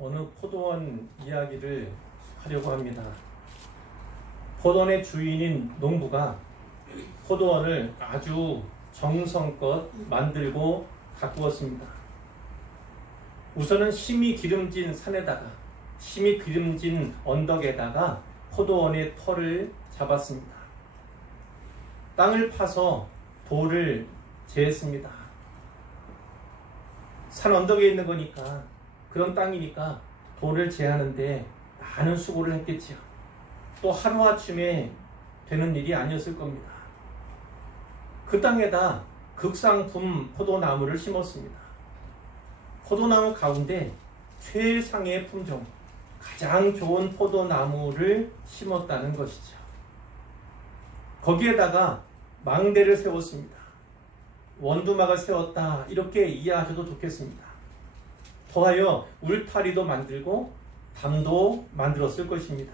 어느 포도원 이야기를 하려고 합니다. 포도원의 주인인 농부가 포도원을 아주 정성껏 만들고 가꾸었습니다. 우선은 심이 기름진 산에다가, 심이 기름진 언덕에다가 포도원의 터를 잡았습니다. 땅을 파서 돌을 제했습니다. 산 언덕에 있는 거니까, 그런 땅이니까 돌을 제하는데 많은 수고를 했겠지요. 또 하루아침에 되는 일이 아니었을 겁니다. 그 땅에다 극상품 포도나무를 심었습니다. 포도나무 가운데 최상의 품종, 가장 좋은 포도나무를 심었다는 것이죠. 거기에다가 망대를 세웠습니다. 원두막을 세웠다, 이렇게 이해하셔도 좋겠습니다. 더하여 울타리도 만들고 담도 만들었을 것입니다.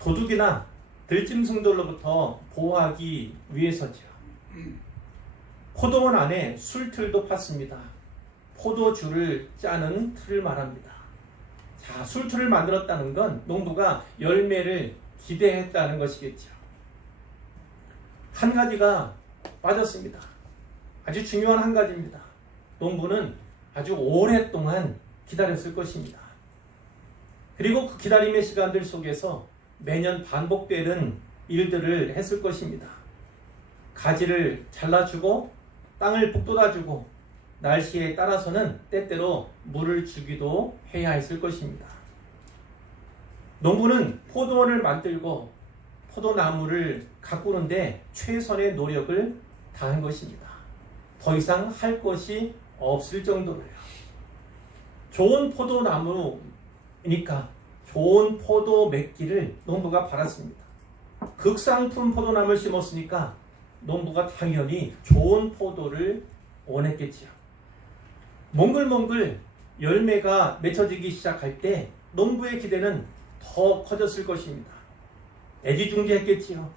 도둑이나 들짐승들로부터 보호하기 위해서죠. 포도원 안에 술틀도 팠습니다. 포도주를 짜는 틀을 말합니다. 자, 술틀을 만들었다는 건 농부가 열매를 기대했다는 것이겠죠. 한 가지가 빠졌습니다. 아주 중요한 한 가지입니다. 농부는 아주 오랫동안 기다렸을 것입니다. 그리고 그 기다림의 시간들 속에서 매년 반복되는 일들을 했을 것입니다. 가지를 잘라주고 땅을 북돋아주고 날씨에 따라서는 때때로 물을 주기도 해야 했을 것입니다. 농부는 포도원을 만들고 포도나무를 가꾸는데 최선의 노력을 다한 것입니다. 더 이상 할 것이 없을 정도로요. 좋은 포도나무니까 좋은 포도 맺기를 농부가 바랐습니다. 극상품 포도나무를 심었으니까 농부가 당연히 좋은 포도를 원했겠지요. 몽글몽글 열매가 맺혀지기 시작할 때 농부의 기대는 더 커졌을 것입니다. 애지중지했겠지요.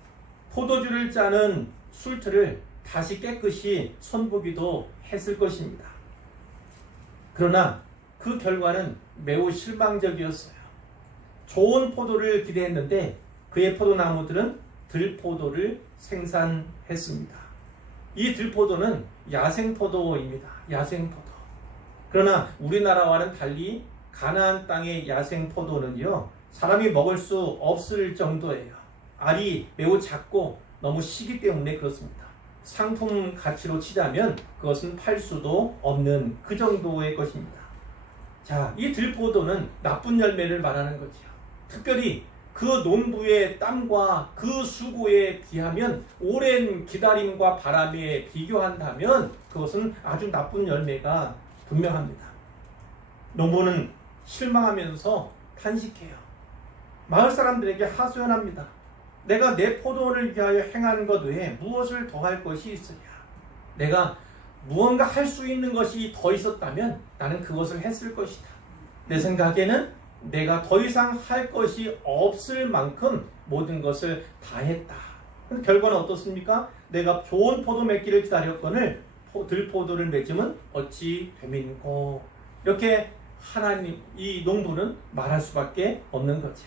포도주를 짜는 술틀을 다시 깨끗이 손보기도 했을 것입니다. 그러나 그 결과는 매우 실망적이었어요. 좋은 포도를 기대했는데 그의 포도나무들은 들포도를 생산했습니다. 이 들포도는 야생포도입니다. 야생포도. 그러나 우리나라와는 달리 가나안 땅의 야생포도는요, 사람이 먹을 수 없을 정도예요. 알이 매우 작고 너무 시기 때문에 그렇습니다. 상품 가치로 치자면 그것은 팔 수도 없는 그 정도의 것입니다. 자, 이 들포도는 나쁜 열매를 말하는 거죠. 특별히 그 농부의 땀과 그 수고에 비하면, 오랜 기다림과 바람에 비교한다면 그것은 아주 나쁜 열매가 분명합니다. 농부는 실망하면서 탄식해요. 마을 사람들에게 하소연합니다. 내가 내 포도원을 위하여 행한 것 외에 무엇을 더 할 것이 있으랴. 내가 무언가 할 수 있는 것이 더 있었다면 나는 그것을 했을 것이다. 내 생각에는 내가 더 이상 할 것이 없을 만큼 모든 것을 다 했다. 결과는 어떻습니까? 내가 좋은 포도 맺기를 기다렸거늘 들포도를 맺으면 어찌 됨인고. 이렇게 하나님, 이 농부는 말할 수밖에 없는 거죠.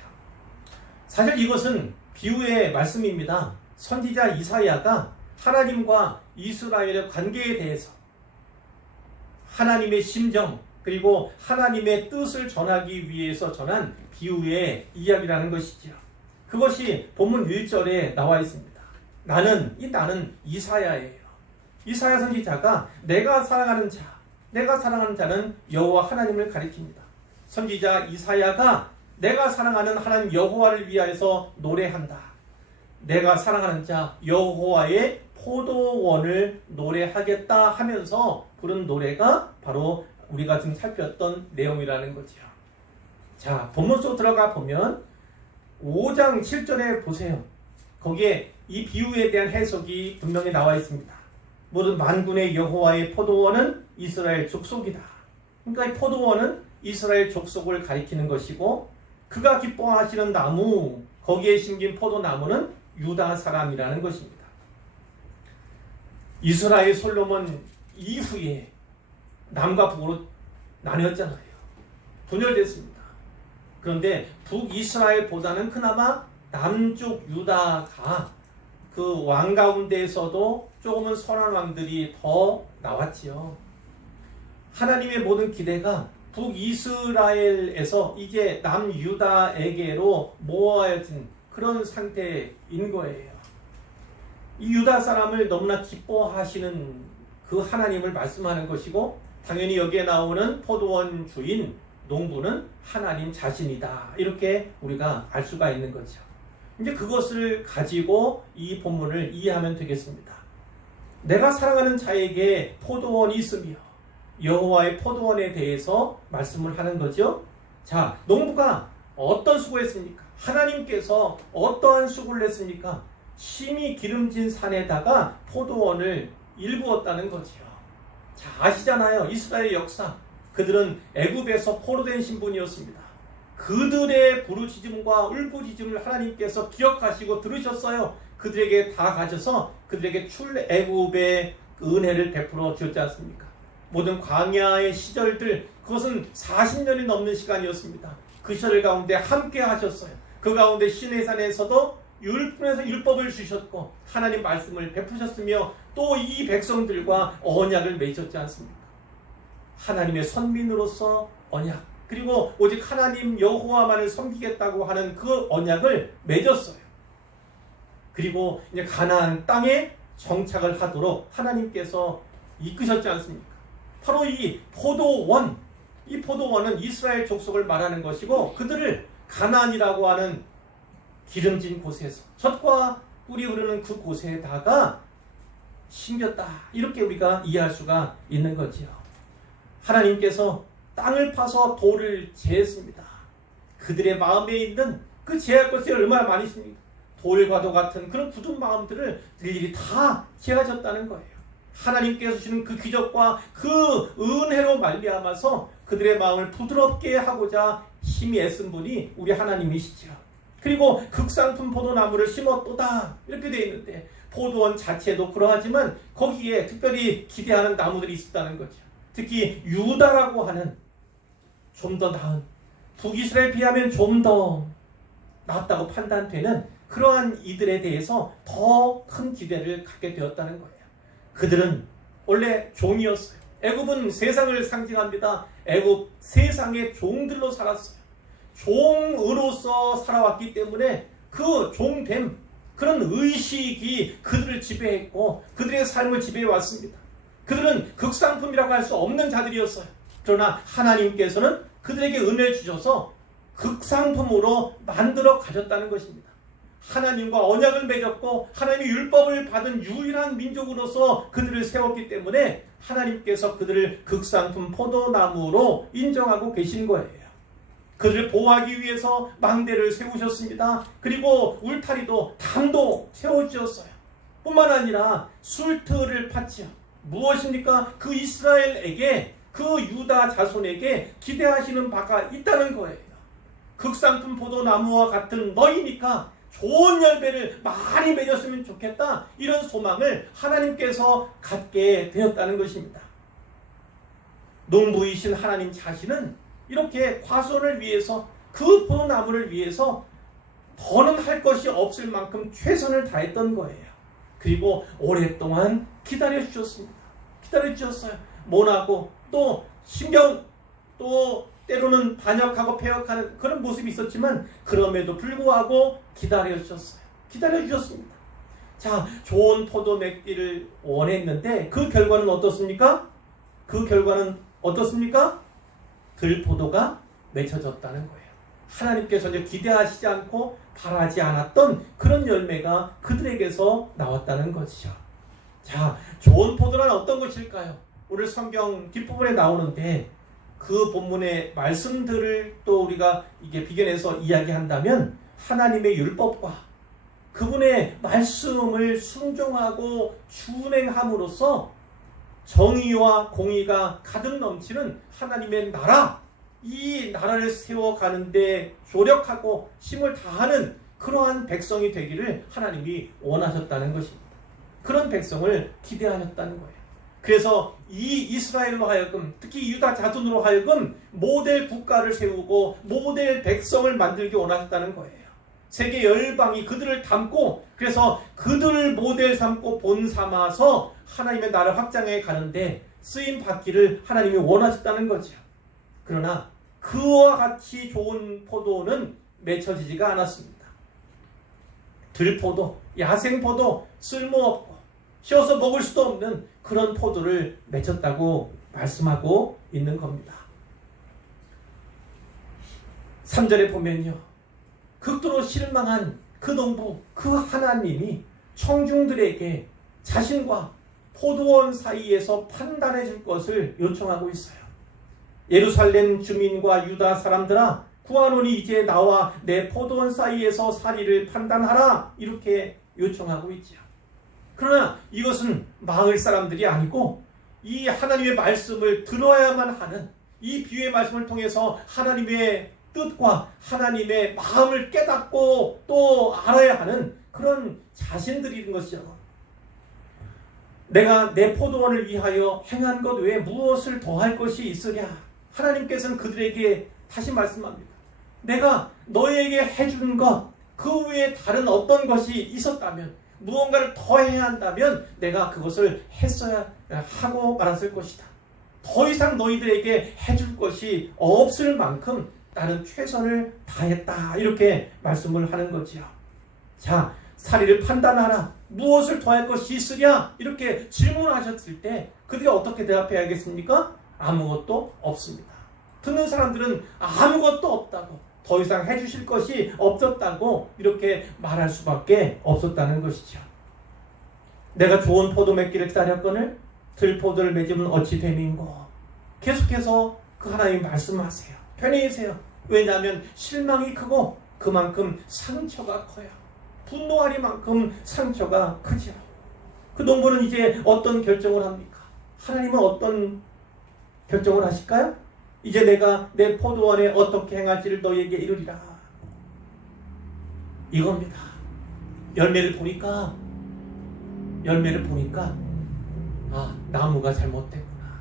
사실 이것은 비유의 말씀입니다. 선지자 이사야가 하나님과 이스라엘의 관계에 대해서, 하나님의 심정, 그리고 하나님의 뜻을 전하기 위해서 전한 비유의 이야기라는 것이죠. 그것이 본문 1절에 나와 있습니다. 나는 이사야예요. 이사야 선지자가 내가 사랑하는 자는 여호와 하나님을 가리킵니다. 선지자 이사야가 내가 사랑하는 하나님 여호와를 위하여서 노래한다. 내가 사랑하는 자 여호와의 포도원을 노래하겠다 하면서 부른 노래가 바로 우리가 지금 살폈던 내용이라는 거죠. 자, 본문 속 들어가 보면 5장 7절에 보세요. 거기에 이 비유에 대한 해석이 분명히 나와 있습니다. 모든 만군의 여호와의 포도원은 이스라엘 족속이다. 그러니까 이 포도원은 이스라엘 족속을 가리키는 것이고, 그가 기뻐하시는 나무, 거기에 심긴 포도나무는 유다 사람이라는 것입니다. 이스라엘 솔로몬 이후에 남과 북으로 나뉘었잖아요. 분열됐습니다. 그런데 북이스라엘보다는 그나마 남쪽 유다가 그 왕 가운데에서도 조금은 선한 왕들이 더 나왔지요. 하나님의 모든 기대가 북이스라엘에서 이제 남유다에게로 모아진 그런 상태인 거예요. 이 유다 사람을 너무나 기뻐하시는 그 하나님을 말씀하는 것이고, 당연히 여기에 나오는 포도원 주인 농부는 하나님 자신이다, 이렇게 우리가 알 수가 있는 거죠. 이제 그것을 가지고 이 본문을 이해하면 되겠습니다. 내가 사랑하는 자에게 포도원이 있으며, 여호와의 포도원에 대해서 말씀을 하는 거죠. 자, 농부가 어떤 수고했습니까? 하나님께서 어떠한 수고를 했습니까? 심히 기름진 산에다가 포도원을 일구었다는 거지요. 자, 아시잖아요. 이스라엘 역사. 그들은 애굽에서 포로된 신분이었습니다. 그들의 부르짖음과 울부짖음을 하나님께서 기억하시고 들으셨어요. 그들에게 다 가져서 그들에게 출애굽의 은혜를 베풀어 주었지 않습니까? 모든 광야의 시절들, 그것은 40년이 넘는 시간이었습니다. 그 시절 가운데 함께 하셨어요. 그 가운데 시내산에서도 율법을 주셨고 하나님 말씀을 베푸셨으며 또 이 백성들과 언약을 맺었지 않습니까? 하나님의 선민으로서 언약, 그리고 오직 하나님 여호와만을 섬기겠다고 하는 그 언약을 맺었어요. 그리고 이제 가나안 땅에 정착을 하도록 하나님께서 이끄셨지 않습니까? 바로 이 포도원, 이 포도원은 이스라엘 족속을 말하는 것이고, 그들을 가나안이라고 하는 기름진 곳에서 젖과 꿀이 흐르는 그 곳에다가 심겼다, 이렇게 우리가 이해할 수가 있는 거지요. 하나님께서 땅을 파서 돌을 제했습니다. 그들의 마음에 있는 그 제할 것이 얼마나 많이 있습니까? 돌과도 같은 그런 굳은 마음들을 일일이 다 제하셨다는 거예요. 하나님께서 주시는 그 기적과 그 은혜로 말미암아서 그들의 마음을 부드럽게 하고자 힘이 애쓴 분이 우리 하나님이시죠. 그리고 극상품 포도나무를 심었도다, 이렇게 되어 있는데, 포도원 자체도 그러하지만 거기에 특별히 기대하는 나무들이 있었다는 거죠. 특히 유다라고 하는 좀 더 나은, 북이스라엘에 비하면 좀 더 낫다고 판단되는 그러한 이들에 대해서 더 큰 기대를 갖게 되었다는 거예요. 그들은 원래 종이었어요. 애굽은 세상을 상징합니다. 애굽 세상의 종들로 살았어요. 종으로서 살아왔기 때문에 그 종됨, 그런 의식이 그들을 지배했고 그들의 삶을 지배해왔습니다. 그들은 극상품이라고 할 수 없는 자들이었어요. 그러나 하나님께서는 그들에게 은혜를 주셔서 극상품으로 만들어 가셨다는 것입니다. 하나님과 언약을 맺었고 하나님의 율법을 받은 유일한 민족으로서 그들을 세웠기 때문에 하나님께서 그들을 극상품 포도나무로 인정하고 계신 거예요. 그들을 보호하기 위해서 망대를 세우셨습니다. 그리고 울타리도 담도 세워주셨어요. 뿐만 아니라 술틀을 팠지요. 무엇입니까? 그 이스라엘에게, 그 유다 자손에게 기대하시는 바가 있다는 거예요. 극상품 포도나무와 같은 너희니까 좋은 열매를 많이 맺었으면 좋겠다, 이런 소망을 하나님께서 갖게 되었다는 것입니다. 농부이신 하나님 자신은 이렇게 과손을 위해서, 그 포도나무를 위해서 더는 할 것이 없을 만큼 최선을 다했던 거예요. 그리고 오랫동안 기다려주셨습니다. 기다려주셨어요. 모나고 또 신경, 또 때로는 반역하고 패역하는 그런 모습이 있었지만 그럼에도 불구하고 기다려주셨어요. 기다려주셨습니다. 자, 좋은 포도 맺기를 원했는데 그 결과는 어떻습니까? 그 결과는 어떻습니까? 들포도가 맺혀졌다는 거예요. 하나님께서 이제 기대하시지 않고 바라지 않았던 그런 열매가 그들에게서 나왔다는 것이죠. 자, 좋은 포도란 어떤 것일까요? 오늘 성경 뒷부분에 나오는데 그 본문의 말씀들을 또 우리가 이게 비견해서 이야기한다면 하나님의 율법과 그분의 말씀을 순종하고 준행함으로써 정의와 공의가 가득 넘치는 하나님의 나라, 이 나라를 세워가는데 조력하고 힘을 다하는 그러한 백성이 되기를 하나님이 원하셨다는 것입니다. 그런 백성을 기대하셨다는 거예요. 그래서 이 이스라엘로 하여금, 특히 유다 자손으로 하여금 모델 국가를 세우고 모델 백성을 만들기 원하셨다는 거예요. 세계 열방이 그들을 닮고, 그래서 그들을 모델 삼고 본 삼아서 하나님의 나라 확장해 가는데 쓰임 받기를 하나님이 원하셨다는 거죠. 그러나 그와 같이 좋은 포도는 맺혀지지가 않았습니다. 들포도, 야생포도, 쓸모없고 씌어서 먹을 수도 없는 그런 포도를 맺혔다고 말씀하고 있는 겁니다. 3절에 보면요, 극도로 실망한 그 농부, 그 하나님이 청중들에게 자신과 포도원 사이에서 판단해 줄 것을 요청하고 있어요. 예루살렘 주민과 유다 사람들아, 구하노니 이제 나와 내 포도원 사이에서 사리를 판단하라, 이렇게 요청하고 있죠. 그러나 이것은 마을 사람들이 아니고 이 하나님의 말씀을 들어야만 하는, 이 비유의 말씀을 통해서 하나님의 뜻과 하나님의 마음을 깨닫고 또 알아야 하는 그런 자신들이 있는 것이죠. 내가 내 포도원을 위하여 행한 것 외에 무엇을 더할 것이 있으랴? 하나님께서는 그들에게 다시 말씀합니다. 내가 너에게 해준 것, 그 외에 다른 어떤 것이 있었다면, 무언가를 더 해야 한다면 내가 그것을 했어야 하고 말았을 것이다. 더 이상 너희들에게 해줄 것이 없을 만큼 나는 최선을 다했다, 이렇게 말씀을 하는 거지요. 자, 사리를 판단하라. 무엇을 더할 것이 있으랴? 이렇게 질문하셨을 때 그들이 어떻게 대답해야겠습니까? 아무것도 없습니다. 듣는 사람들은 아무것도 없다고, 더 이상 해주실 것이 없었다고 이렇게 말할 수밖에 없었다는 것이죠. 내가 좋은 포도 맺기를 기다렸거늘 들포도를 맺으면 어찌 됨인고. 계속해서 그 하나님 말씀하세요. 편히 계세요. 왜냐하면 실망이 크고 그만큼 상처가 커요. 분노하리만큼 상처가 크죠. 그 농부는 이제 어떤 결정을 합니까? 하나님은 어떤 결정을 하실까요? 이제 내가 내 포도원에 어떻게 행할지를 너희에게 이루리라, 이겁니다. 열매를 보니까 나무가 잘못됐구나.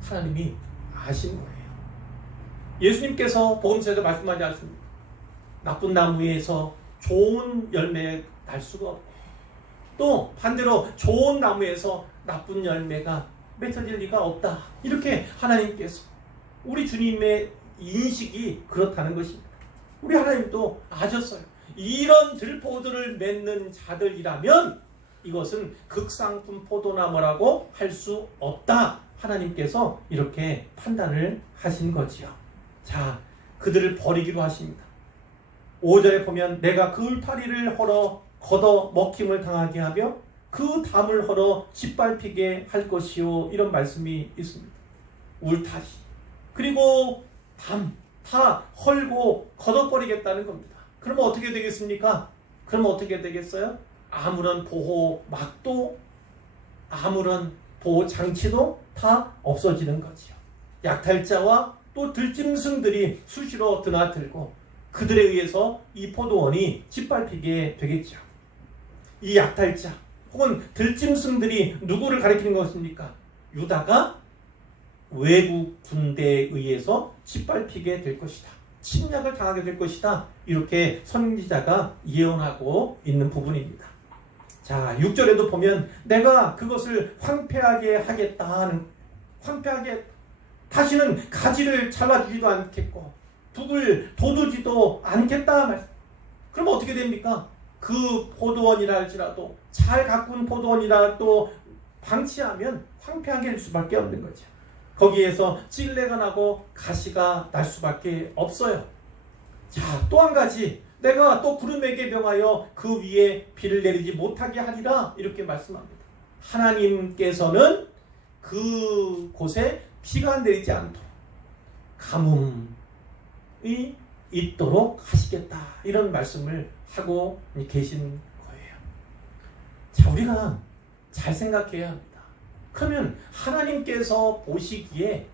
하나님이 아신 거예요. 예수님께서 복음서에서 말씀하지 않습니까? 나쁜 나무에서 좋은 열매 날 수가 없고, 또 반대로 좋은 나무에서 나쁜 열매가 맺혀질 리가 없다, 이렇게 하나님께서, 우리 주님의 인식이 그렇다는 것입니다. 우리 하나님도 아셨어요. 이런 들포도를 맺는 자들이라면 이것은 극상품 포도나무라고 할 수 없다, 하나님께서 이렇게 판단을 하신 거지요. 자, 그들을 버리기로 하십니다. 5절에 보면 내가 그 울타리를 걷어 먹힘을 당하게 하며 그 담을 헐어 짓밟히게 할 것이요, 이런 말씀이 있습니다. 울타리 그리고 담 다 헐고 걷어버리겠다는 겁니다. 그러면 어떻게 되겠습니까? 그러면 어떻게 되겠어요? 아무런 보호막도, 아무런 보호 장치도 다 없어지는 거죠. 약탈자와 또 들짐승들이 수시로 드나들고 그들에 의해서 이 포도원이 짓밟히게 되겠죠. 이 약탈자 혹은 들짐승들이 누구를 가리키는 것입니까? 유다가 외국 군대에 의해서 짓밟히게 될 것이다, 침략을 당하게 될 것이다, 이렇게 선지자가 예언하고 있는 부분입니다. 자, 6절에도 보면 내가 그것을 황폐하게 하겠다, 황폐하게, 다시는 가지를 잘라주지도 않겠고 북을 돋우지도 않겠다. 그럼 어떻게 됩니까? 그 포도원이라 할지라도, 잘 가꾼 포도원이라도 방치하면 황폐하게 될 수밖에 없는 거죠. 거기에서 찔레가 나고 가시가 날 수밖에 없어요. 자, 또 한 가지, 내가 또 구름에게 명하여 그 위에 비를 내리지 못하게 하리라, 이렇게 말씀합니다. 하나님께서는 그 곳에 비가 내리지 않도록 가뭄이 있도록 하시겠다, 이런 말씀을 하고 계신 거예요. 자, 우리가 잘 생각해야 합니다. 그러면 하나님께서 보시기에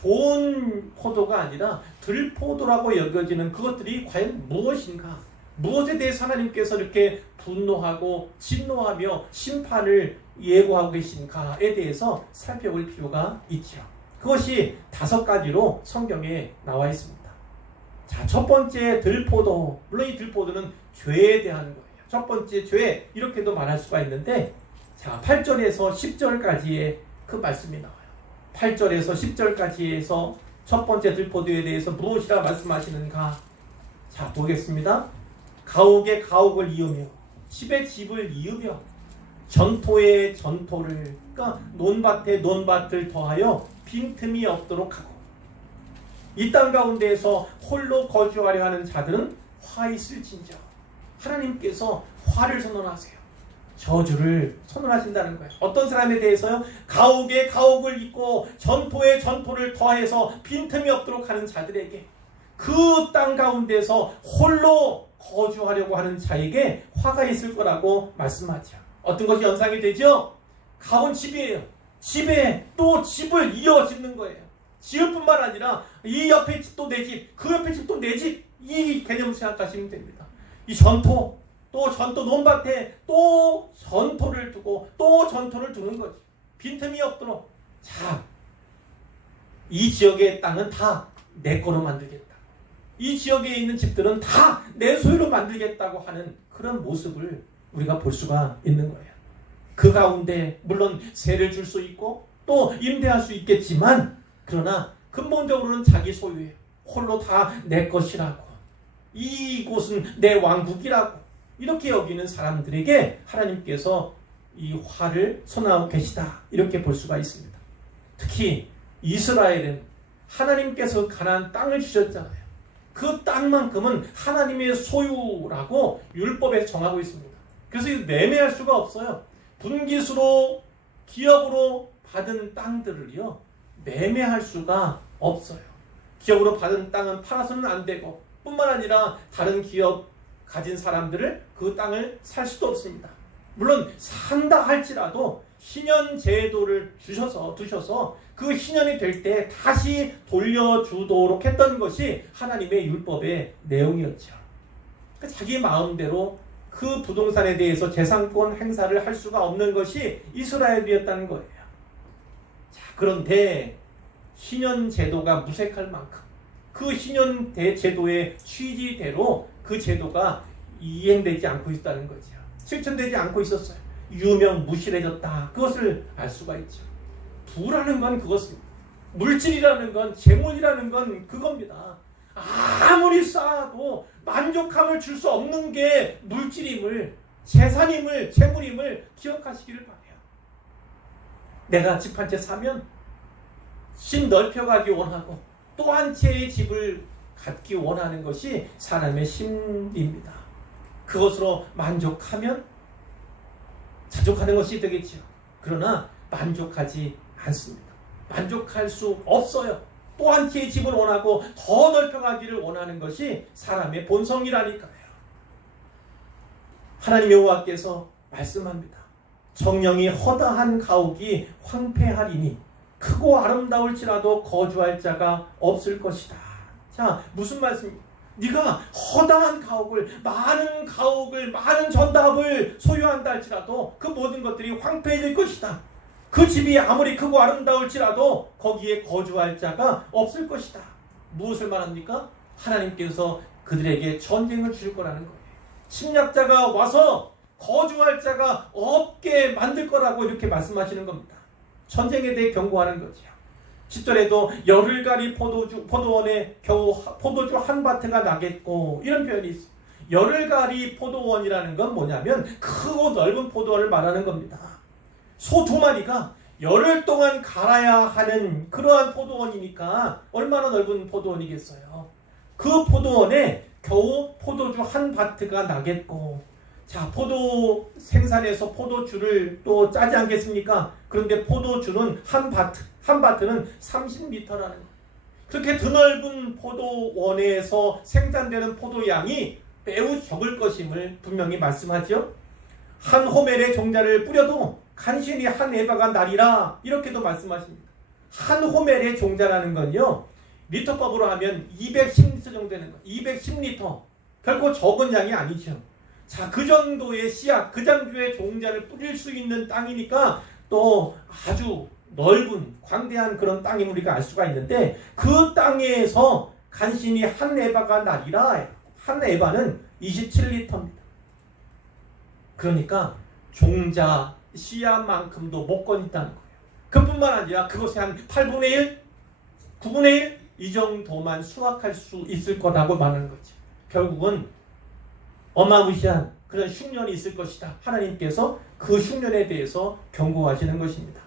좋은 포도가 아니라 들포도라고 여겨지는 그것들이 과연 무엇인가? 무엇에 대해서 하나님께서 이렇게 분노하고 진노하며 심판을 예고하고 계신가에 대해서 살펴볼 필요가 있죠. 그것이 5가지로 성경에 나와 있습니다. 자, 첫 번째 들포도, 물론 이 들포도는 죄에 대한 거예요. 첫 번째 죄, 이렇게도 말할 수가 있는데, 자, 8절에서 10절까지의 그 말씀이 나와요. 8절에서 10절까지에서 첫 번째 들포도에 대해서 무엇이라 말씀하시는가? 자, 보겠습니다. 가옥에 가옥을 이으며 집에 집을 이으며 전토에 전토를, 그러니까 논밭에 논밭을 더하여 빈틈이 없도록 하고, 이 땅 가운데에서 홀로 거주하려 하는 자들은 화 있을진저. 하나님께서 화를 선언하세요. 저주를 선언하신다는 거예요. 어떤 사람에 대해서요? 가옥에 가옥을 잇고 전토에 전토를 더해서 빈틈이 없도록 하는 자들에게, 그 땅 가운데서 홀로 거주하려고 하는 자에게 화가 있을 거라고 말씀하죠. 어떤 것이 연상이 되죠? 가온 집이에요. 집에 또 집을 이어 짓는 거예요. 지을 뿐만 아니라 이 옆에 집도 내 집, 그 옆에 집도 내 집, 이 개념을 생각하시면 됩니다. 이 전토, 또 전토 논밭에 또 전토를 두고 또 전토를 두는 거지. 빈틈이 없도록. 자, 이 지역의 땅은 다 내 거로 만들겠다. 이 지역에 있는 집들은 다 내 소유로 만들겠다고 하는 그런 모습을 우리가 볼 수가 있는 거예요. 그 가운데 물론 세를 줄 수 있고 또 임대할 수 있겠지만, 그러나 근본적으로는 자기 소유예요. 홀로 다 내 것이라고, 이곳은 내 왕국이라고 이렇게 여기는 사람들에게 하나님께서 이 화를 선언하고 계시다, 이렇게 볼 수가 있습니다. 특히 이스라엘은 하나님께서 가나안 땅을 주셨잖아요. 그 땅만큼은 하나님의 소유라고 율법에 정하고 있습니다. 그래서 매매할 수가 없어요. 분기수로 기업으로 받은 땅들을요, 매매할 수가 없어요. 기업으로 받은 땅은 팔아서는 안 되고, 뿐만 아니라 다른 기업 가진 사람들을 그 땅을 살 수도 없습니다. 물론 산다 할지라도 희년 제도를 두셔서 그 희년이 될 때 다시 돌려주도록 했던 것이 하나님의 율법의 내용이었죠. 그러니까 자기 마음대로 그 부동산에 대해서 재산권 행사를 할 수가 없는 것이 이스라엘이었다는 거예요. 자, 그런데 희년 제도가 무색할 만큼 그 희년 제도의 취지대로 그 제도가 이행되지 않고 있다는 거죠. 실천되지 않고 있었어요. 유명무실해졌다. 그것을 알 수가 있죠. 부라는 건 그것입니다. 물질이라는 건, 재물이라는 건 그겁니다. 아무리 쌓아도 만족함을 줄 수 없는 게 물질임을, 재산임을, 재물임을 기억하시기를 바라요. 내가 집 한 채 사면 심 넓혀가기 원하고 또 한 채의 집을 갖기 원하는 것이 사람의 심리입니다. 그것으로 만족하면 자족하는 것이 되겠죠. 그러나 만족하지 않습니다. 만족할 수 없어요. 또 한 채의 집을 원하고 더 넓혀가기를 원하는 것이 사람의 본성이라니까요. 하나님 여호와께서 말씀합니다. 정령이 허다한 가옥이 황폐하리니 크고 아름다울지라도 거주할 자가 없을 것이다. 자, 무슨 말씀입니까? 네가 허다한 가옥을, 많은 전답을 소유한다 할지라도 그 모든 것들이 황폐해질 것이다. 그 집이 아무리 크고 아름다울지라도 거기에 거주할 자가 없을 것이다. 무엇을 말합니까? 하나님께서 그들에게 전쟁을 주실 거라는 거예요. 침략자가 와서 거주할 자가 없게 만들 거라고 이렇게 말씀하시는 겁니다. 전쟁에 대해 경고하는 거죠. 10절에도 열흘가리 포도원에 겨우 포도주 한 바트가 나겠고, 이런 표현이 있어요. 열흘가리 포도원이라는 건 뭐냐면 크고 넓은 포도원을 말하는 겁니다. 소 2마리가 열흘 동안 갈아야 하는 그러한 포도원이니까 얼마나 넓은 포도원이겠어요. 그 포도원에 겨우 포도주 한 바트가 나겠고, 자, 포도 생산해서 포도주를 또 짜지 않겠습니까? 그런데 포도주는 한 바트는 30리터라는 거예요. 그렇게 드넓은 포도원에서 생산되는 포도양이 매우 적을 것임을 분명히 말씀하죠. 한 호멜의 종자를 뿌려도 간신히 한 에바가 나리라, 이렇게도 말씀하십니다. 한 호멜의 종자라는 건요, 리터법으로 하면 210리터 정도 되는 거예요. 210리터. 결코 적은 양이 아니죠. 자, 그 정도의 씨앗, 그 정도의 종자를 뿌릴 수 있는 땅이니까 또 아주 넓은 광대한 그런 땅임을 우리가 알 수가 있는데, 그 땅에서 간신히 한 에바가 나리라. 한 에바는 27리터입니다. 그러니까 종자 씨앗만큼도 목건이 있다는 거예요. 그뿐만 아니라 그것의 한 8분의 1, 9분의 1 이 정도만 수확할 수 있을 거라고 말하는 거지. 결국은 어마무시한 그런 흉년이 있을 것이다. 하나님께서 그 흉년에 대해서 경고하시는 것입니다.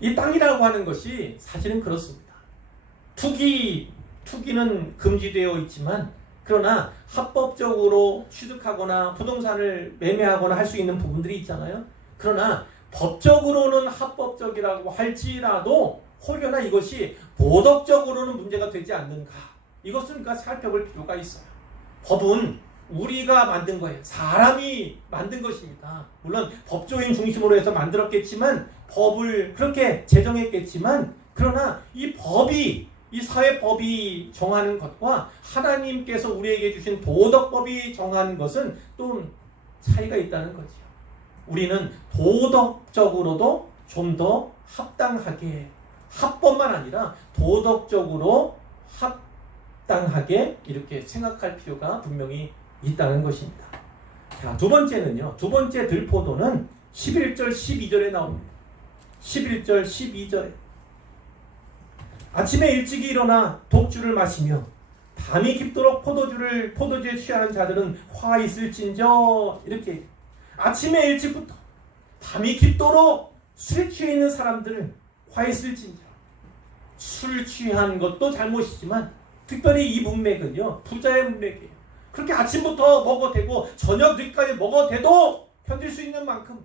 이 땅이라고 하는 것이 사실은 그렇습니다. 투기는 금지되어 있지만, 그러나 합법적으로 취득하거나 부동산을 매매하거나 할 수 있는 부분들이 있잖아요. 그러나 법적으로는 합법적이라고 할지라도 혹여나 이것이 도덕적으로는 문제가 되지 않는가, 이것을 우리가 살펴볼 필요가 있어요. 법은 우리가 만든 거예요. 사람이 만든 것입니다. 물론 법조인 중심으로 해서 만들었겠지만, 법을 그렇게 제정했겠지만, 그러나 이 법이, 이 사회법이 정하는 것과 하나님께서 우리에게 주신 도덕법이 정하는 것은 또 차이가 있다는 거죠. 우리는 도덕적으로도 좀 더 합당하게, 합법만 아니라 도덕적으로 합당하게 이렇게 생각할 필요가 분명히 있다는 것입니다. 자, 두 번째는요. 두 번째 들포도는 11절 12절에 나옵니다. 11절 12절에 아침에 일찍 일어나 독주를 마시며 밤이 깊도록 포도주에 취하는 자들은 화 있을진저. 이렇게 아침에 일찍부터 밤이 깊도록 술에 취해 있는 사람들은 화 있을진저. 술 취한 것도 잘못이지만 특별히 이 문맥은요, 부자의 문맥이에요. 그렇게 아침부터 먹어대고 저녁 늦게까지 먹어대도 견딜 수 있는 만큼,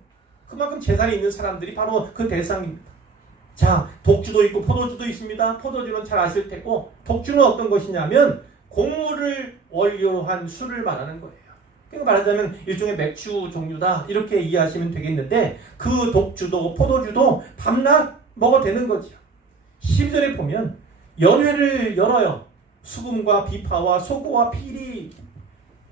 그만큼 재산이 있는 사람들이 바로 그 대상입니다. 자, 독주도 있고 포도주도 있습니다. 포도주는 잘 아실 테고, 독주는 어떤 것이냐면 곡물을 원료로 한 술을 말하는 거예요. 그러니까 말하자면 일종의 맥주 종류다, 이렇게 이해하시면 되겠는데, 그 독주도 포도주도 밤낮 먹어대는 거죠. 12절에 보면 연회를 열어요. 수금과 비파와 소고와 필이,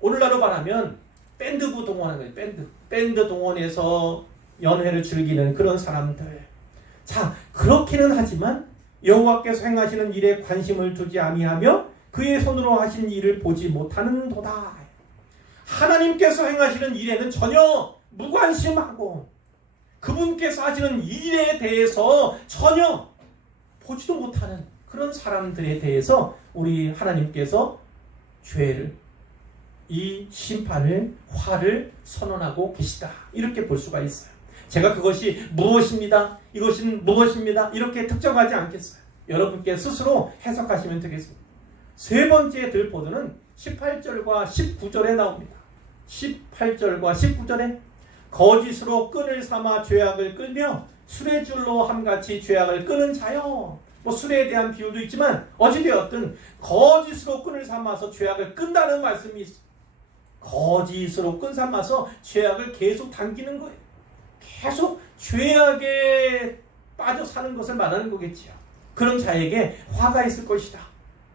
오늘날로 말하면 밴드부 동원하는 거예요. 밴드 동원해서 연회를 즐기는 그런 사람들. 자, 그렇기는 하지만 여호와께서 행하시는 일에 관심을 두지 아니하며 그의 손으로 하신 일을 보지 못하는도다. 하나님께서 행하시는 일에는 전혀 무관심하고 그분께서 하시는 일에 대해서 전혀 보지도 못하는 그런 사람들에 대해서 우리 하나님께서 죄를, 이 심판을, 화를 선언하고 계시다, 이렇게 볼 수가 있어요. 제가 그것이 무엇입니다, 이것은 무엇입니다, 이렇게 특정하지 않겠어요. 여러분께 스스로 해석하시면 되겠습니다. 세 번째 들포도는 18절과 19절에 나옵니다. 18절과 19절에 거짓으로 끈을 삼아 죄악을 끌며 술의 줄로 함같이 죄악을 끄는 자요. 술에 대한 비유도 있지만 어찌되었든 거짓으로 끈을 삼아서 죄악을 끈다는 말씀이 있어요. 거짓으로 끈 삼아서 죄악을 계속 당기는 거예요. 계속 죄악에 빠져 사는 것을 말하는 거겠지요. 그런 자에게 화가 있을 것이다.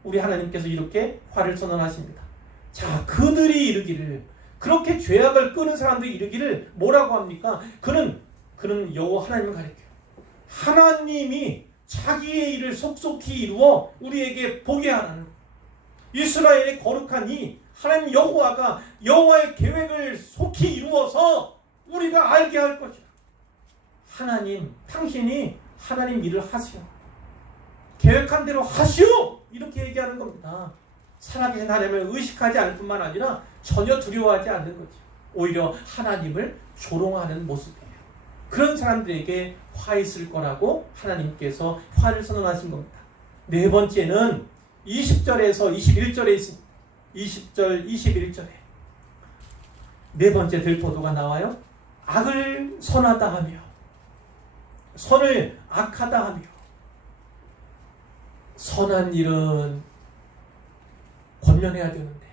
우리 하나님께서 이렇게 화를 선언하십니다. 자, 그들이 이르기를, 그렇게 죄악을 끄는 사람들이 이르기를 뭐라고 합니까? 그는 여호와 하나님을 가리켜요. 하나님이 자기의 일을 속속히 이루어 우리에게 보게 하라는, 이스라엘의 거룩한 이 하나님 여호와가 여호와의 계획을 속히 이루어서 우리가 알게 할 것이다. 하나님, 당신이 하나님 일을 하시오, 계획한 대로 하시오, 이렇게 얘기하는 겁니다. 살아계신 하나님을 의식하지 않을 뿐만 아니라 전혀 두려워하지 않는 거죠. 오히려 하나님을 조롱하는 모습이에요. 그런 사람들에게 화 있을 거라고 하나님께서 화를 선언하신 겁니다. 네 번째는 20절에서 21절에 있습니다. 20절, 21절에 네 번째 들포도가 나와요. 악을 선하다 하며 선을 악하다 하며. 선한 일은 권면해야 되는데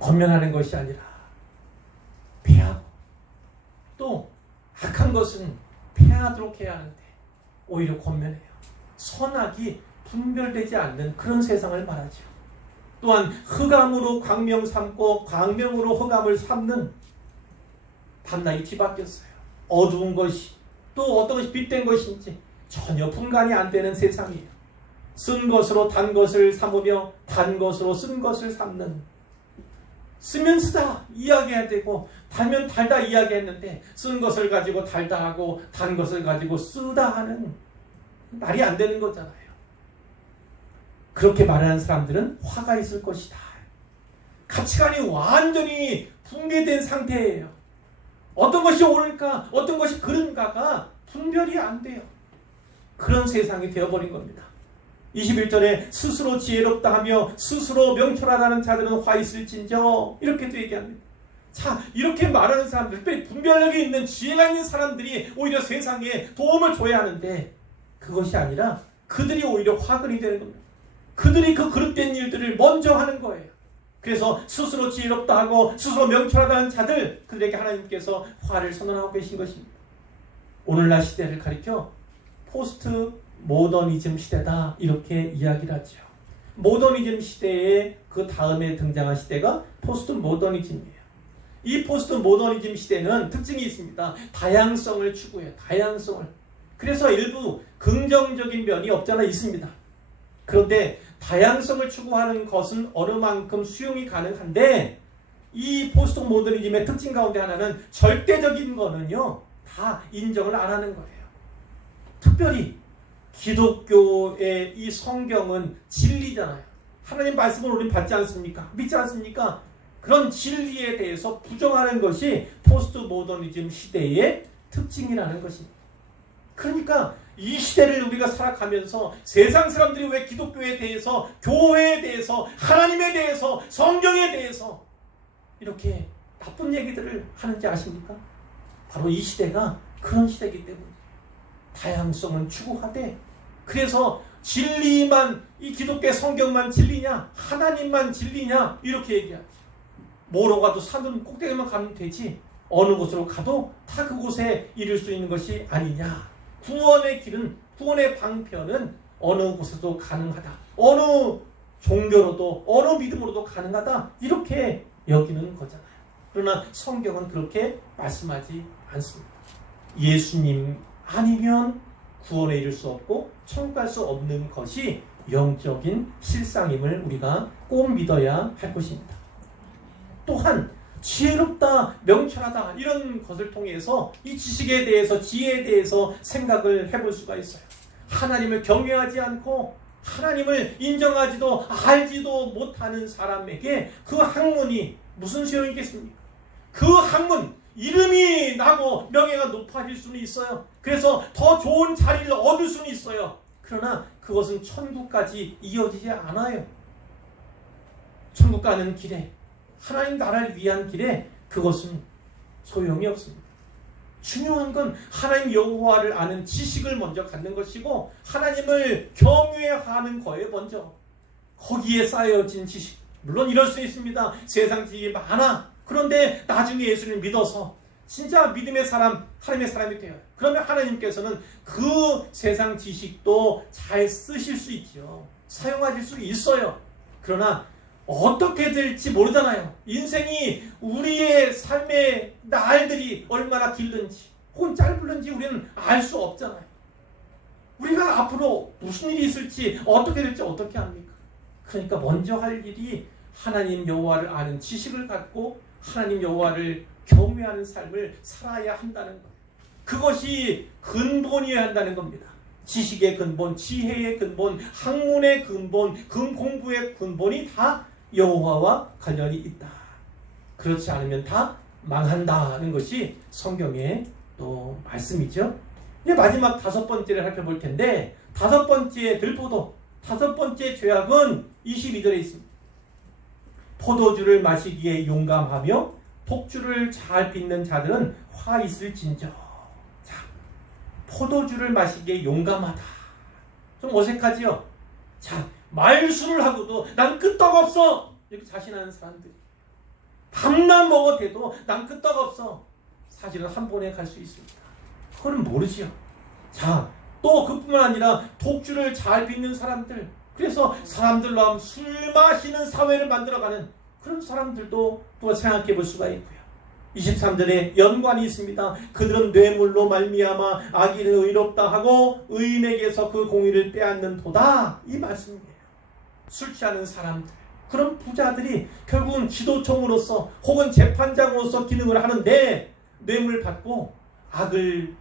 권면하는 것이 아니라 패하고, 또 악한 것은 패하도록 해야 하는데 오히려 권면해요. 선악이 분별되지 않는 그런 세상을 말하죠. 또한 흑암으로 광명 삼고 광명으로 흑암을 삼는 밤낮이 뒤바뀌었어요. 어두운 것이 또 어떤 것이 빛된 것인지 전혀 분간이 안 되는 세상이에요. 쓴 것으로 단 것을 삼으며 단 것으로 쓴 것을 삼는, 쓰면 쓰다 이야기해야 되고 달면 달다 이야기했는데 쓴 것을 가지고 달다 하고 단 것을 가지고 쓰다 하는, 말이 안 되는 거잖아요. 그렇게 말하는 사람들은 화가 있을 것이다. 가치관이 완전히 붕괴된 상태예요. 어떤 것이 옳을까 어떤 것이 그른가가 분별이 안 돼요. 그런 세상이 되어버린 겁니다. 21절에 스스로 지혜롭다 하며 스스로 명철하다는 자들은 화 있을진저, 이렇게도 얘기합니다. 자, 이렇게 말하는 사람들, 특별히 분별력이 있는 지혜가 있는 사람들이 오히려 세상에 도움을 줘야 하는데 그것이 아니라 그들이 오히려 화근이 되는 겁니다. 그들이 그 그릇된 일들을 먼저 하는 거예요. 그래서 스스로 지혜롭다 하고 스스로 명철하다는 자들, 그들에게 하나님께서 화를 선언하고 계신 것입니다. 오늘날 시대를 가리켜 포스트 모더니즘 시대다, 이렇게 이야기를 하죠. 모더니즘 시대의 그 다음에 등장한 시대가 포스트 모더니즘이에요. 이 포스트 모더니즘 시대는 특징이 있습니다. 다양성을 추구해요. 다양성을. 그래서 일부 긍정적인 면이 없잖아 있습니다. 그런데 다양성을 추구하는 것은 어느 만큼 수용이 가능한데, 이 포스트 모더니즘의 특징 가운데 하나는 절대적인 거는요 다 인정을 안 하는 거예요. 특별히 기독교의 이 성경은 진리잖아요. 하나님 말씀을 우리는 받지 않습니까? 믿지 않습니까? 그런 진리에 대해서 부정하는 것이 포스트 모더니즘 시대의 특징이라는 것입니다. 그러니까 이 시대를 우리가 살아가면서 세상 사람들이 왜 기독교에 대해서, 교회에 대해서, 하나님에 대해서, 성경에 대해서 이렇게 나쁜 얘기들을 하는지 아십니까? 바로 이 시대가 그런 시대이기 때문에 다양성은 추구하되, 그래서 진리만, 이 기독교의 성경만 진리냐, 하나님만 진리냐, 이렇게 얘기하죠. 뭐로 가도 산은 꼭대기만 가면 되지 어느 곳으로 가도 다 그곳에 이룰 수 있는 것이 아니냐. 구원의 길은, 구원의 방편은 어느 곳에도 가능하다. 어느 종교로도 어느 믿음으로도 가능하다. 이렇게 여기는 거잖아요. 그러나 성경은 그렇게 말씀하지 않습니다. 예수님 아니면 구원에 이를 수 없고 천국 갈 수 없는 것이 영적인 실상임을 우리가 꼭 믿어야 할 것입니다. 또한 지혜롭다, 명철하다, 이런 것을 통해서 이 지식에 대해서, 지혜에 대해서 생각을 해볼 수가 있어요. 하나님을 경외하지 않고 하나님을 인정하지도 알지도 못하는 사람에게 그 학문이 무슨 소용이 있겠습니까? 그 학문, 이름이 나고 명예가 높아질 수는 있어요. 그래서 더 좋은 자리를 얻을 수는 있어요. 그러나 그것은 천국까지 이어지지 않아요. 천국 가는 길에, 하나님 나라를 위한 길에 그것은 소용이 없습니다. 중요한 건 하나님 여호와를 아는 지식을 먼저 갖는 것이고 하나님을 경외하는 거예요. 먼저 거기에 쌓여진 지식, 물론 이럴 수 있습니다. 세상 지식이 많아. 그런데 나중에 예수를 믿어서 진짜 믿음의 사람, 하나님의 사람이 돼요. 그러면 하나님께서는 그 세상 지식도 잘 쓰실 수 있죠. 사용하실 수 있어요. 그러나 어떻게 될지 모르잖아요. 인생이, 우리의 삶의 날들이 얼마나 길든지 혹은 짧을는지 우리는 알 수 없잖아요. 우리가 앞으로 무슨 일이 있을지, 어떻게 될지 어떻게 합니까? 그러니까 먼저 할 일이 하나님 여호와를 아는 지식을 갖고 하나님 여호와를 경외하는 삶을 살아야 한다는 거예요. 그것이 근본이어야 한다는 겁니다. 지식의 근본, 지혜의 근본, 학문의 근본, 공부의 근본이 다 여호와와 관련이 있다. 그렇지 않으면 다 망한다는 것이 성경의 또 말씀이죠. 이제 마지막 다섯 번째를 살펴볼 텐데, 다섯 번째 들포도, 다섯 번째 죄악은 22절에 있습니다. 포도주를 마시기에 용감하며 독주를 잘 빚는 자들은 화 있을진저. 자, 포도주를 마시기에 용감하다. 좀 어색하지요? 자, 말술을 하고도 난 끄떡없어, 이렇게 자신하는 사람들이 밤낮 먹어대도 난 끄떡없어. 사실은 한 번에 갈 수 있습니다. 그거는 모르지요. 자, 또 그뿐만 아니라 독주를 잘 빚는 사람들, 그래서 사람들로 하면 술 마시는 사회를 만들어가는 그런 사람들도 또 생각해 볼 수가 있고요. 23절에 연관이 있습니다. 그들은 뇌물로 말미암아 악인을 의롭다 하고 의인에게서 그 공의를 빼앗는도다. 이 말씀이에요. 술 취하는 사람들, 그런 부자들이 결국은 지도총으로서 혹은 재판장으로서 기능을 하는데 뇌물 받고 악을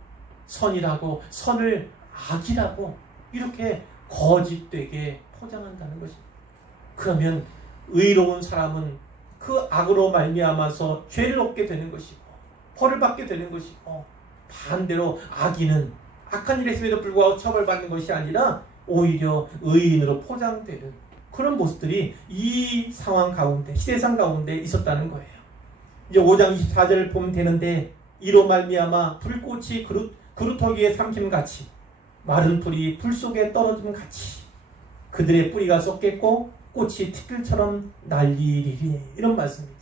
선이라고 선을 악이라고 이렇게 거짓되게 포장한다는 것입니다. 그러면 의로운 사람은 그 악으로 말미암아서 죄를 얻게 되는 것이고 벌을 받게 되는 것이고, 반대로 악인은 악한 일을 했음에도 불구하고 처벌받는 것이 아니라 오히려 의인으로 포장되는 그런 모습들이 이 상황 가운데, 시대상 가운데 있었다는 거예요. 이제 5장 24절을 보면 되는데, 이로 말미암아 불꽃이 그루터기에 삼킴같이 마른 풀이 불 속에 떨어짐 같이 그들의 뿌리가 썩겠고 꽃이 티끌처럼 날리리리. 이런 말씀이죠.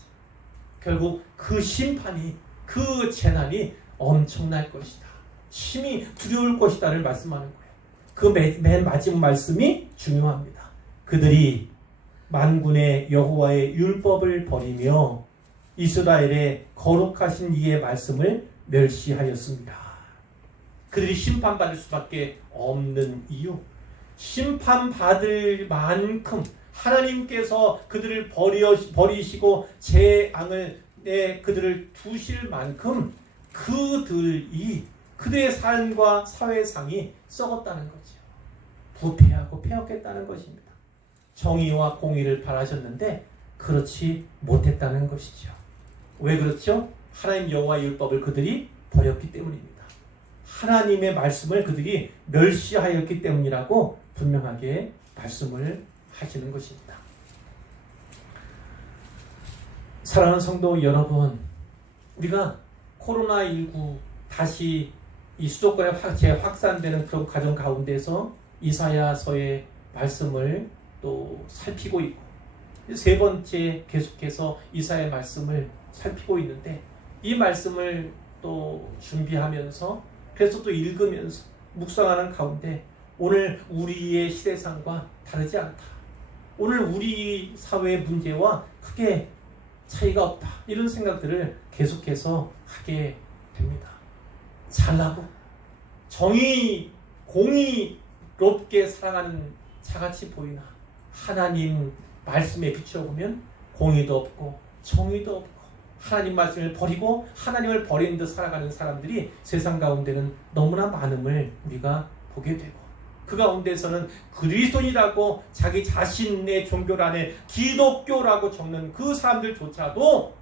결국 그 심판이, 그 재난이 엄청날 것이다, 심히 두려울 것이다를 말씀하는 거예요. 그 맨 마지막 말씀이 중요합니다. 그들이 만군의 여호와의 율법을 버리며 이스라엘의 거룩하신 이의 말씀을 멸시하였습니다. 그들이 심판받을 수밖에 없는 이유, 심판받을 만큼 하나님께서 그들을 버리시고 재앙을 그들을 두실 만큼 그들의 삶과 사회상이 썩었다는 거죠. 부패하고 폐역했다는 것입니다. 정의와 공의를 바라셨는데 그렇지 못했다는 것이죠. 왜 그렇죠? 하나님 여호와의 율법을 그들이 버렸기 때문입니다. 하나님의 말씀을 그들이 멸시하였기 때문이라고 분명하게 말씀을 하시는 것입니다. 사랑하는 성도 여러분, 우리가 코로나19 다시 이 수도권에 재확산되는 그런 과정 가운데서 이사야서의 말씀을 또 살피고 있고, 세 번째 계속해서 이사야의 말씀을 살피고 있는데, 이 말씀을 또 준비하면서 그래서 또 읽으면서 묵상하는 가운데 오늘 우리의 시대상과 다르지 않다, 오늘 우리 사회의 문제와 크게 차이가 없다, 이런 생각들을 계속해서 하게 됩니다. 잘나고 정의, 공의롭게 살아가는 자같이 보이나 하나님 말씀에 비춰보면 공의도 없고 정의도 없고 하나님 말씀을 버리고 하나님을 버린 듯 살아가는 사람들이 세상 가운데는 너무나 많음을 우리가 보게 되고, 그 가운데서는 그리스도인이라고 자기 자신의 종교 안에 기독교라고 적는 그 사람들조차도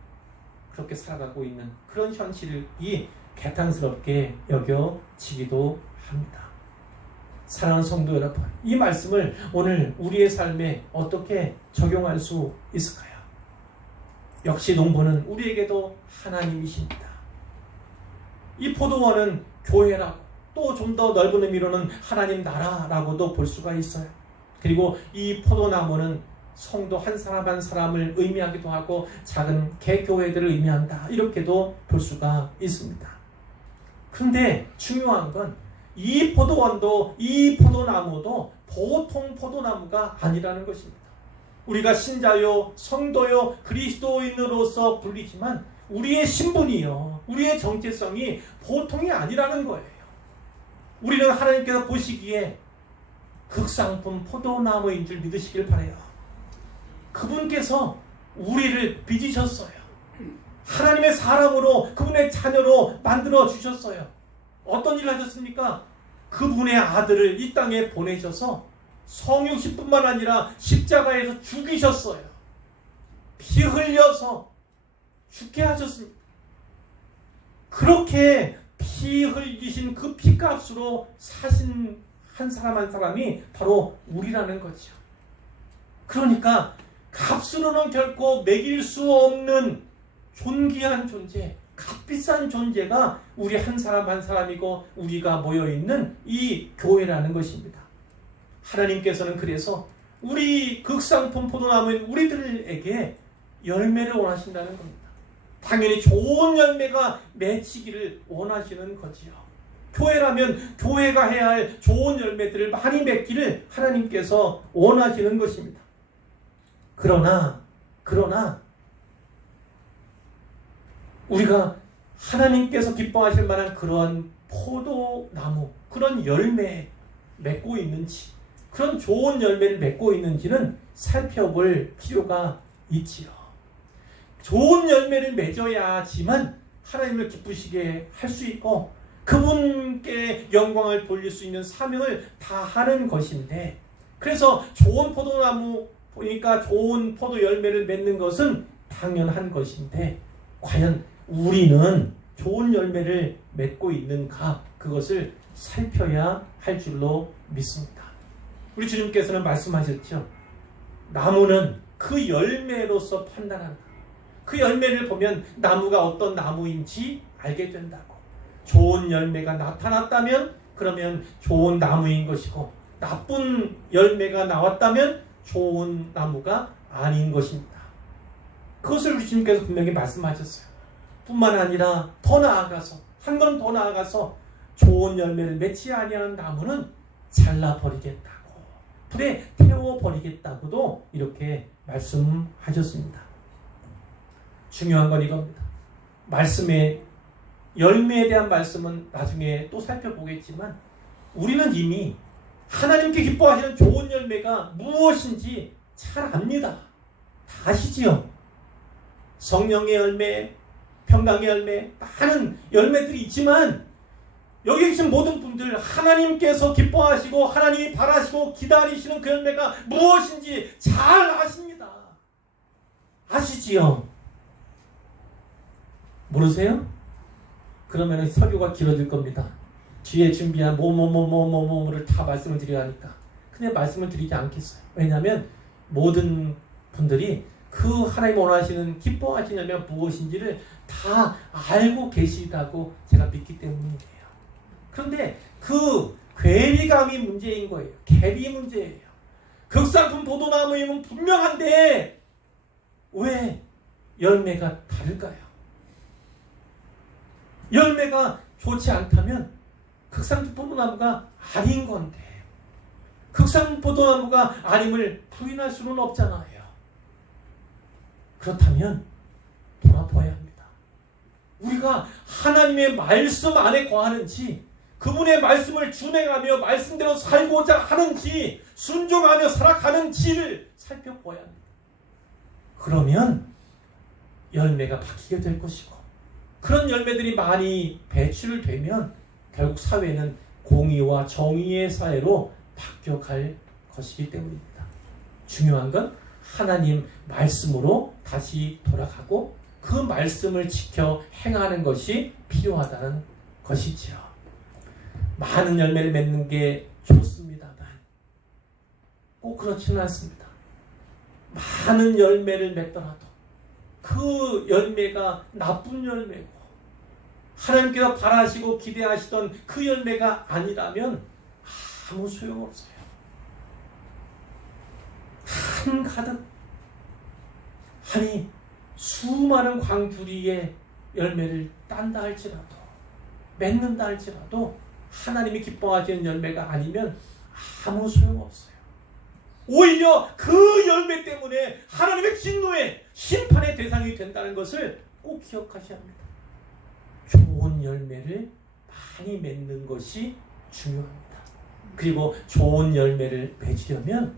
그렇게 살아가고 있는 그런 현실이 개탄스럽게 여겨지기도 합니다. 사랑하는 성도 여러분, 이 말씀을 오늘 우리의 삶에 어떻게 적용할 수 있을까요? 역시 농부는 우리에게도 하나님이십니다. 이 포도원은 교회라고, 또 좀 더 넓은 의미로는 하나님 나라라고도 볼 수가 있어요. 그리고 이 포도나무는 성도 한 사람 한 사람을 의미하기도 하고 작은 개교회들을 의미한다, 이렇게도 볼 수가 있습니다. 그런데 중요한 건 이 포도원도 이 포도나무도 보통 포도나무가 아니라는 것입니다. 우리가 신자요, 성도요, 그리스도인으로서 불리지만 우리의 신분이요, 우리의 정체성이 보통이 아니라는 거예요. 우리는 하나님께서 보시기에 극상품 포도나무인 줄 믿으시길 바라요. 그분께서 우리를 빚으셨어요. 하나님의 사람으로, 그분의 자녀로 만들어 주셨어요. 어떤 일을 하셨습니까? 그분의 아들을 이 땅에 보내셔서 성육신뿐만 아니라 십자가에서 죽이셨어요. 피 흘려서 죽게 하셨습니다. 그렇게 피 흘리신 그 피값으로 사신 한 사람 한 사람이 바로 우리라는 거죠. 그러니까 값으로는 결코 매길 수 없는 존귀한 존재, 값비싼 존재가 우리 한 사람 한 사람이고 우리가 모여있는 이 교회라는 것입니다. 하나님께서는 그래서 우리 극상품 포도나무인 우리들에게 열매를 원하신다는 겁니다. 당연히 좋은 열매가 맺히기를 원하시는 거지요. 교회라면 교회가 해야 할 좋은 열매들을 많이 맺기를 하나님께서 원하시는 것입니다. 그러나 우리가 하나님께서 기뻐하실 만한 그러한 포도나무, 그런 열매 맺고 있는지, 그런 좋은 열매를 맺고 있는지는 살펴볼 필요가 있지요. 좋은 열매를 맺어야지만 하나님을 기쁘시게 할 수 있고 그분께 영광을 돌릴 수 있는 사명을 다하는 것인데, 그래서 좋은 포도나무 보니까 좋은 포도 열매를 맺는 것은 당연한 것인데, 과연 우리는 좋은 열매를 맺고 있는가, 그것을 살펴야 할 줄로 믿습니다. 우리 주님께서는 말씀하셨죠. 나무는 그 열매로서 판단한다. 그 열매를 보면 나무가 어떤 나무인지 알게 된다고. 좋은 열매가 나타났다면 그러면 좋은 나무인 것이고, 나쁜 열매가 나왔다면 좋은 나무가 아닌 것입니다. 그것을 우리 주님께서 분명히 말씀하셨어요. 뿐만 아니라 더 나아가서, 한 번 더 나아가서 좋은 열매를 맺지 아니하는 나무는 잘라버리겠다고, 불에 태워버리겠다고도 이렇게 말씀하셨습니다. 중요한 건 이겁니다. 말씀의 열매에 대한 말씀은 나중에 또 살펴보겠지만, 우리는 이미 하나님께 기뻐하시는 좋은 열매가 무엇인지 잘 압니다. 다 아시지요? 성령의 열매, 평강의 열매, 많은 열매들이 있지만, 여기 계신 모든 분들 하나님께서 기뻐하시고 하나님이 바라시고 기다리시는 그 열매가 무엇인지 잘 아십니다. 아시지요? 모르세요? 그러면 설교가 길어질 겁니다. 뒤에 준비한 뭐를 다 말씀을 드려야 하니까. 근데 말씀을 드리지 않겠어요. 왜냐하면 모든 분들이 그 하나님 원하시는 기뻐하시는 열매가 무엇인지를 다 알고 계시다고 제가 믿기 때문이에요. 그런데 그 괴리감이 문제인 거예요. 갭이 문제예요. 극상품 포도나무임은 분명한데 왜 열매가 다를까요? 열매가 좋지 않다면 극상품 포도나무가 아닌 건데, 극상품 포도나무가 아님을 부인할 수는 없잖아요. 그렇다면 돌아봐야 합니다. 우리가 하나님의 말씀 안에 거하는지, 그분의 말씀을 준행하며 말씀대로 살고자 하는지, 순종하며 살아가는지를 살펴봐야 합니다. 그러면 열매가 바뀌게 될 것이고, 그런 열매들이 많이 배출되면 결국 사회는 공의와 정의의 사회로 바뀌어갈 것이기 때문입니다. 중요한 건 하나님 말씀으로 다시 돌아가고 그 말씀을 지켜 행하는 것이 필요하다는 것이지요. 많은 열매를 맺는 게 좋습니다만 꼭 그렇지는 않습니다. 많은 열매를 맺더라도 그 열매가 나쁜 열매고 하나님께서 바라시고 기대하시던 그 열매가 아니라면 아무 소용없어요. 한가득, 아니 수많은 광두리의 열매를 딴다 할지라도, 맺는다 할지라도 하나님이 기뻐하시는 열매가 아니면 아무 소용없어요. 오히려 그 열매 때문에 하나님의 진노의 심판의 대상이 된다는 것을 꼭 기억하셔야 합니다. 좋은 열매를 많이 맺는 것이 중요합니다. 그리고 좋은 열매를 맺으려면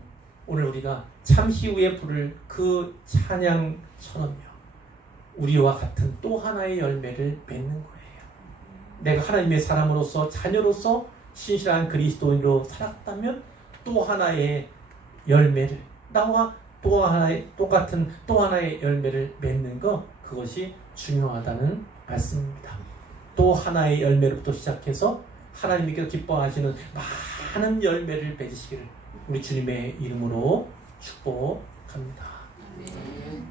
오늘 우리가 잠시 후에 부를 그 찬양처럼요, 우리와 같은 또 하나의 열매를 맺는 거예요. 내가 하나님의 사람으로서, 자녀로서 신실한 그리스도인으로 살았다면 또 하나의 열매를, 나와 또 하나의 똑같은 또 하나의 열매를 맺는 것, 그것이 중요하다는 말씀입니다. 또 하나의 열매로부터 시작해서 하나님께서 기뻐하시는 많은 열매를 맺으시기를 우리 주님의 이름으로 축복합니다. 네.